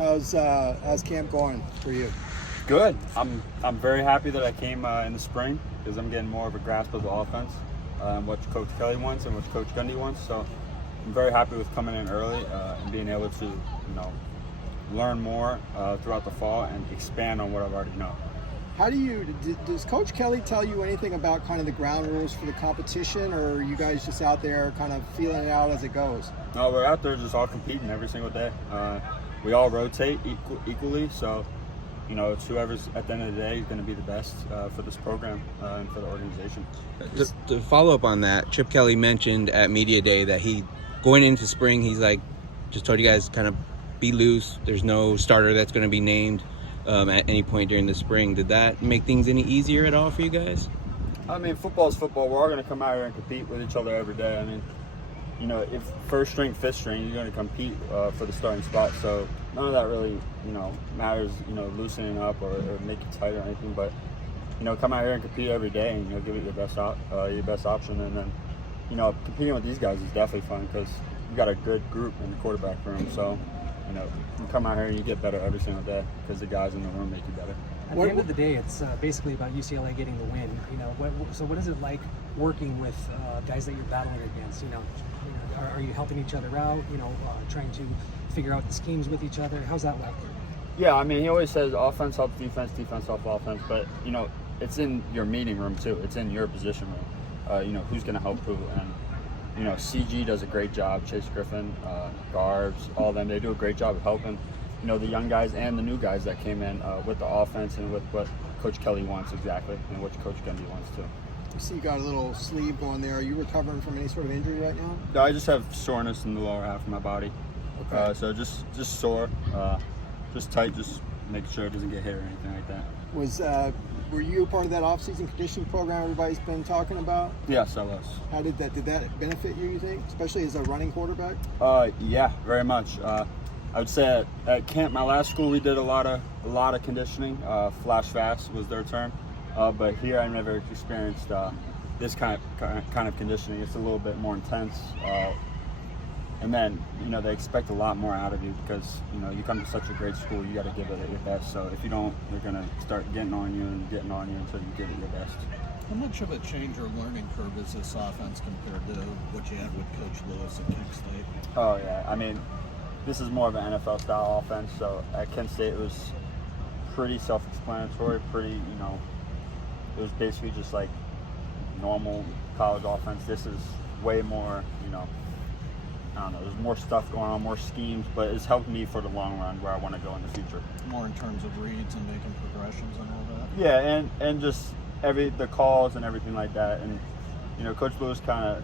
How's camp going for you? Good. I'm very happy that I came in the spring because I'm getting more of a grasp of the offense, what Coach Kelly wants and what Coach Gundy wants. So I'm very happy with coming in early and being able to, learn more throughout the fall and expand on what I've already know. Does Coach Kelly tell you anything about kind of the ground rules for the competition, or are you guys just out there kind of feeling it out as it goes? No, we're out there just all competing every single day. We all rotate equally, so it's whoever's at the end of the day is going to be the best for this program and for the organization. Just to follow up on that, Chip Kelly mentioned at Media Day that going into spring, he's just told you guys kind of be loose. There's no starter that's going to be named at any point during the spring. Did that make things any easier at all for you guys? I mean, football is football. We're all going to come out here and compete with each other every day. I mean, if first string, fifth string, you're going to compete for the starting spot. So none of that really, matters, loosening up or make it tight or anything. But, come out here and compete every day and, give it your best option. And then, competing with these guys is definitely fun because you've got a good group in the quarterback room. So, you come out here and you get better every single day because the guys in the room make you better. At the end of the day, it's basically about UCLA getting the win. So what is it like working with guys that you're battling against? Are you helping each other out? Trying to figure out the schemes with each other. How's that like? Yeah, I mean, he always says offense helps defense, defense helps offense. But it's in your meeting room too. It's in your position room. Who's going to help who and. CG does a great job. Chase Griffin, Garbs, all of them, they do a great job of helping, the young guys and the new guys that came in with the offense and with what Coach Kelly wants exactly and what Coach Gundy wants too. I see you got a little sleeve going there. Are you recovering from any sort of injury right now? No, I just have soreness in the lower half of my body. Okay. So just sore, just tight, just make sure it doesn't get hit or anything like that. Were you part of that off-season conditioning program everybody's been talking about? Yes, I was. How did that benefit you think, especially as a running quarterback? Yeah, very much. I would say at camp, my last school, we did a lot of conditioning. Flash fast was their term, but here I never experienced this kind of conditioning. It's a little bit more intense. And then, they expect a lot more out of you because, you come to such a great school, you got to give it your best. So if you don't, they're going to start getting on you until you give it your best. How much of a change or learning curve is this offense compared to what you had with Coach Lewis at Kent State? Oh, yeah. I mean, this is more of an NFL-style offense. So at Kent State, it was pretty self-explanatory, it was basically just like normal college offense. This is way more, I don't know, there's more stuff going on, more schemes, but it's helped me for the long run where I want to go in the future. More in terms of reads and making progressions and all that? Yeah, and just the calls and everything like that. And, Coach Lewis kind of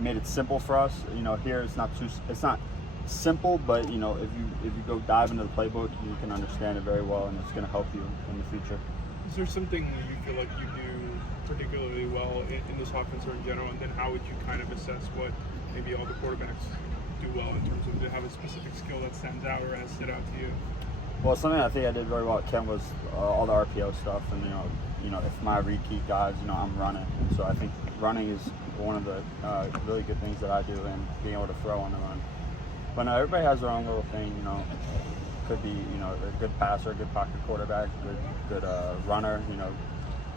made it simple for us. Here it's not simple, but, if you go dive into the playbook, you can understand it very well, and it's going to help you in the future. Is there something you feel like you do particularly well in this offense or in general, and then how would you kind of assess what maybe all the quarterbacks do well in terms of to have a specific skill that stands out or has stood out to you? Well, something I think I did very well at Kent was all the RPO stuff, and if my read key guys, I'm running, and so I think running is one of the really good things that I do, and being able to throw on the run. But everybody has their own little thing, could be a good passer, a good pocket quarterback, good runner,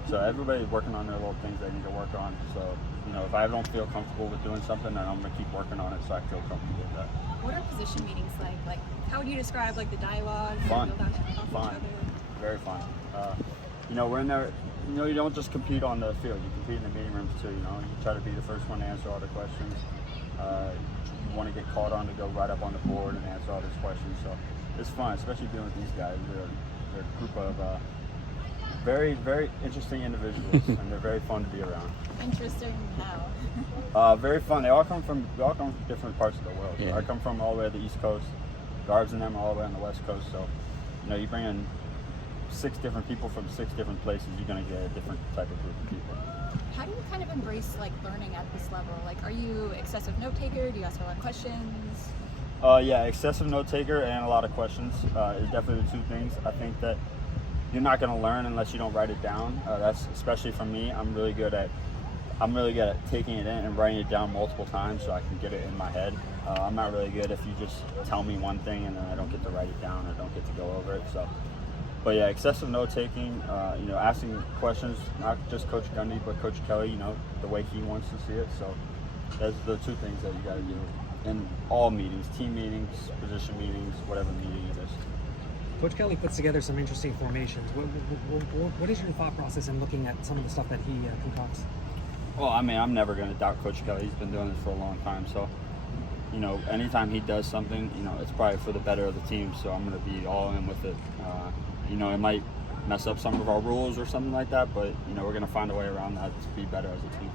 So everybody's working on their little things they need to work on. So, if I don't feel comfortable with doing something, then I'm going to keep working on it so I feel comfortable with that. What are position meetings like? Like, how would you describe the dialogue? Fun. Fun. Very fun. We're in there. You don't just compete on the field. You compete in the meeting rooms too. You try to be the first one to answer all the questions. You want to get called on to go right up on the board and answer all these questions. So it's fun, especially being with these guys. They're a group of very, very interesting individuals, and they're very fun to be around. Interesting how? Very fun. They all come from different parts of the world. Yeah. So I come from all the way to the East Coast. Garbs and them are all the way on the West Coast. So, you bring in 6 different people from 6 different places, you're going to get a different type of group of people. How do you kind of embrace learning at this level? Are you excessive note taker? Do you ask a lot of questions? Yeah, excessive note taker and a lot of questions is definitely the 2 things. I think that you're not going to learn unless you don't write it down. That's especially for me. I'm really good at taking it in and writing it down multiple times so I can get it in my head. I'm not really good if you just tell me one thing and then I don't get to write it down or don't get to go over it. So, but yeah, excessive note taking, asking questions, not just Coach Gundy, but Coach Kelly, the way he wants to see it. So those are the two things that you got to do in all meetings, team meetings, position meetings, whatever meeting it is. Coach Kelly puts together some interesting formations. What is your thought process in looking at some of the stuff that he concocts? Well, I mean, I'm never going to doubt Coach Kelly. He's been doing this for a long time. So, anytime he does something, it's probably for the better of the team. So I'm going to be all in with it. It might mess up some of our rules or something like that, but, we're going to find a way around that to be better as a team.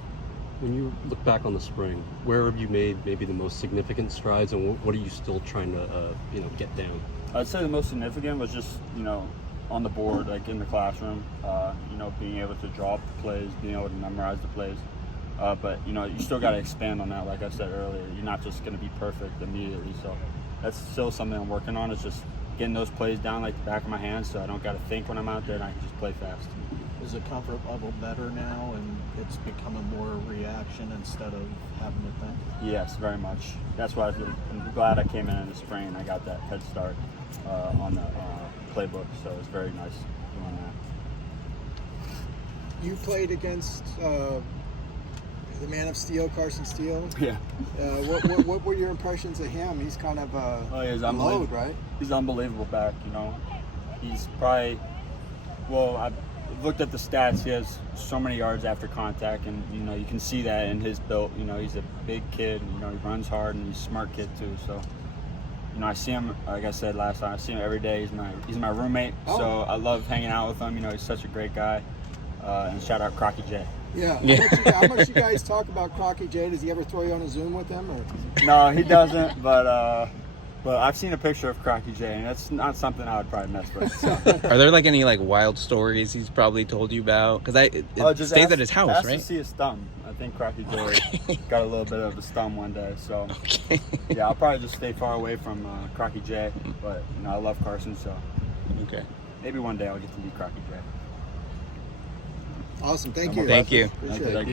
When you look back on the spring, where have you made maybe the most significant strides, and what are you still trying to, get down? I'd say the most significant was just, on the board, like in the classroom, being able to draw plays, being able to memorize the plays. But, you still got to expand on that, like I said earlier. You're not just going to be perfect immediately. So that's still something I'm working on. It's just getting those plays down like the back of my hand so I don't got to think when I'm out there and I can just play fast. Is the comfort level better now, and it's becoming more reaction instead of having to think? Yes, very much. That's why I'm glad I came in the spring and I got that head start on the playbook. So it was very nice doing that. You played against the Man of Steel, Carson Steele. Yeah. What were your impressions of him? He's kind of he's a load, right? He's unbelievable back. He's probably I've looked at the stats. He has so many yards after contact, and you can see that in his build. He's a big kid. He runs hard, and he's a smart kid too. So, I see him. Like I said last time, I see him every day. He's my roommate. Oh. So I love hanging out with him. He's such a great guy. And shout out Crocky J. Yeah. How much you guys talk about Crocky J? Does he ever throw you on a Zoom with him? Or? No, he doesn't. But I've seen a picture of Crocky J, and that's not something I would probably mess with. So. Are there any wild stories he's probably told you about? Because it stays at his house, ask right? to see his thumb. I think Crocky J got a little bit of his thumb one day. So yeah, I'll probably just stay far away from Crocky J. But I love Carson, so Okay. maybe one day I'll get to meet Crocky J. Awesome. Thank you. Thank you. Appreciate it. Thank you.